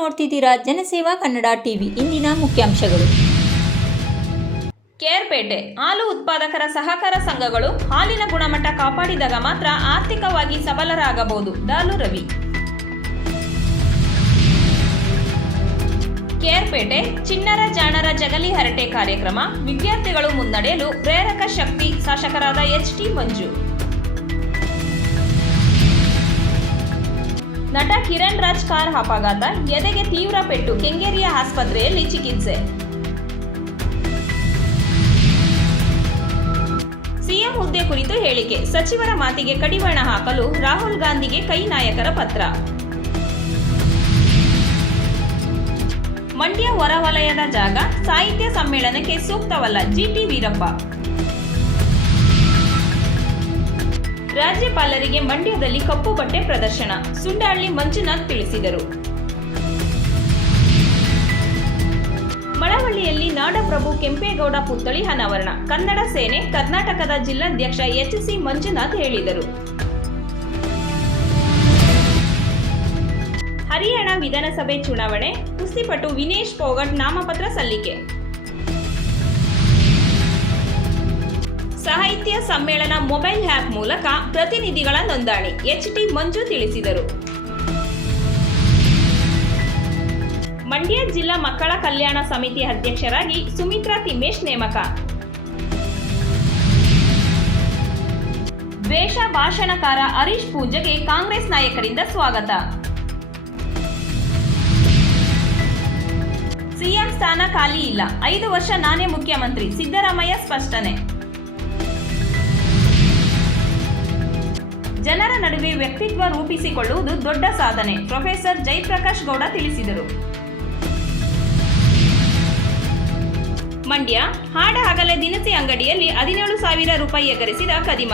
ನೋಡ್ತಿದ್ದೀರಾ ಜನಸೇವಾ ಕನ್ನಡ ಟಿವಿ. ಇಂದಿನ ಮುಖ್ಯಾಂಶಗಳು. ಕೇರ್ಪೇಟೆ ಹಾಲು ಉತ್ಪಾದಕರ ಸಹಕಾರ ಸಂಘಗಳು ಹಾಲಿನ ಗುಣಮಟ್ಟ ಕಾಪಾಡಿದಾಗ ಮಾತ್ರ ಆರ್ಥಿಕವಾಗಿ ಸಬಲರಾಗಬಹುದು. ಡಾಲು ರವಿ. ಕೇರ್ಪೇಟೆ ಚಿಣ್ಣರ ಜಾಣರ ಜಗಲಿ ಹರಟೆ ಕಾರ್ಯಕ್ರಮ ವಿದ್ಯಾರ್ಥಿಗಳು ಮುನ್ನಡೆಯಲು ಪ್ರೇರಕ ಶಕ್ತಿ. ಶಾಸಕರಾದ ಎಚ್.ಟಿ. ಮಂಜು. ನಟ ಕಿರಣ್ ರಾಜ್ ಕಾರ್ ಅಪಘಾತ, ಎದೆಗೆ ತೀವ್ರ ಪೆಟ್ಟು, ಕೆಂಗೇರಿಯ ಆಸ್ಪತ್ರೆಯಲ್ಲಿ ಚಿಕಿತ್ಸೆ. ಸಿಎಂ ಹುದ್ದೆ ಕುರಿತು ಹೇಳಿಕೆ, ಸಚಿವರ ಮಾತಿಗೆ ಕಡಿವಾಣ ಹಾಕಲು ರಾಹುಲ್ ಗಾಂಧಿಗೆ ಕೈ ನಾಯಕರ ಪತ್ರ. ಮಂಡ್ಯ ಹೊರವಲಯದ ಜಾಗ ಸಾಹಿತ್ಯ ಸಮ್ಮೇಳನಕ್ಕೆ ಸೂಕ್ತವಲ್ಲ, ಜಿಟಿ ವೀರಪ್ಪ. ರಾಜ್ಯಪಾಲರಿಗೆ ಮಂಡ್ಯದಲ್ಲಿ ಕಪ್ಪು ಬಟ್ಟೆ ಪ್ರದರ್ಶನ, ಸುಂಡಹಳ್ಳಿ ಮಂಜುನಾಥ್ ತಿಳಿಸಿದರು. ಮಳವಳ್ಳಿಯಲ್ಲಿ ನಾಡಪ್ರಭು ಕೆಂಪೇಗೌಡ ಪುತ್ಥಳಿ ಅನಾವರಣ, ಕನ್ನಡ ಸೇನೆ ಕರ್ನಾಟಕದ ಜಿಲ್ಲಾಧ್ಯಕ್ಷ ಎಚ್.ಸಿ. ಮಂಜುನಾಥ್ ಹೇಳಿದರು. ಹರಿಯಾಣ ವಿಧಾನಸಭೆ ಚುನಾವಣೆ, ಕುಸ್ತಿಪಟು ವಿನೇಶ್ ಫೋಗಟ್ ನಾಮಪತ್ರ ಸಲ್ಲಿಕೆ. ಸಾಹಿತ್ಯ ಸಮ್ಮೇಳನ ಮೊಬೈಲ್ ಆ್ಯಪ್ ಮೂಲಕ ಪ್ರತಿನಿಧಿಗಳ ನೋಂದಣಿ, ಎಚ್.ಟಿ. ಮಂಜು ತಿಳಿಸಿದರು. ಮಂಡ್ಯ ಜಿಲ್ಲಾ ಮಕ್ಕಳ ಕಲ್ಯಾಣ ಸಮಿತಿ ಅಧ್ಯಕ್ಷರಾಗಿ ಸುಮಿತ್ರಾ ತಿಮ್ಮೇಶ್ ನೇಮಕ. ದ್ವೇಷ ಭಾಷಣಕಾರ ಹರೀಶ್ ಪೂಜೆಗೆ ಕಾಂಗ್ರೆಸ್ ನಾಯಕರಿಂದ ಸ್ವಾಗತ. ಸಿಎಂ ಸ್ಥಾನ ಖಾಲಿ ಇಲ್ಲ, 5 ವರ್ಷ ನಾನೇ ಮುಖ್ಯಮಂತ್ರಿ, ಸಿದ್ದರಾಮಯ್ಯ ಸ್ಪಷ್ಟನೆ. ಜನರ ನಡುವೆ ವ್ಯಕ್ತಿತ್ವ ರೂಪಿಸಿಕೊಳ್ಳುವುದು ದೊಡ್ಡ ಸಾಧನೆ, ಪ್ರೊಫೆಸರ್ ಜಯಪ್ರಕಾಶ್ ಗೌಡ ತಿಳಿಸಿದರು. ಮಂಡ್ಯ ಹಾಡ ಹಗಲೇ ದಿನಸಿ ಅಂಗಡಿಯಲ್ಲಿ 17,000 ರೂಪಾಯಿ ಎಗರಿಸಿದ ಕದಿಮ.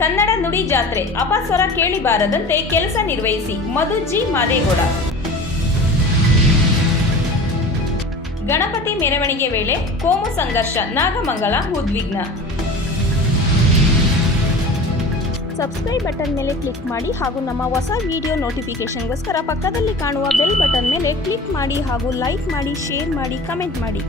ಕನ್ನಡ ನುಡಿ ಜಾತ್ರೆ ಅಪಸ್ವರ ಕೇಳಿಬಾರದಂತೆ ಕೆಲಸ ನಿರ್ವಹಿಸಿ, ಮಧು ಜಿ ಮಾದೇಗೌಡ. ಗಣಪತಿ ಮೆರವಣಿಗೆ ವೇಳೆ ಕೋಮು ಸಂಘರ್ಷ, ನಾಗಮಂಗಲ ಉದ್ವಿಗ್ನ. ಸಬ್ಸ್ಕ್ರೈಬ್ ಬಟನ್ ಮೇಲೆ ಕ್ಲಿಕ್ ಮಾಡಿ ಹಾಗೂ ನಮ್ಮ ಹೊಸ ವಿಡಿಯೋ ನೋಟಿಫಿಕೇಷನ್ಗೋಸ್ಕರ ಪಕ್ಕದಲ್ಲಿ ಕಾಣುವ ಬೆಲ್ ಬಟನ್ ಮೇಲೆ ಕ್ಲಿಕ್ ಮಾಡಿ ಹಾಗೂ ಲೈಕ್ ಮಾಡಿ, ಶೇರ್ ಮಾಡಿ, ಕಮೆಂಟ್ ಮಾಡಿ.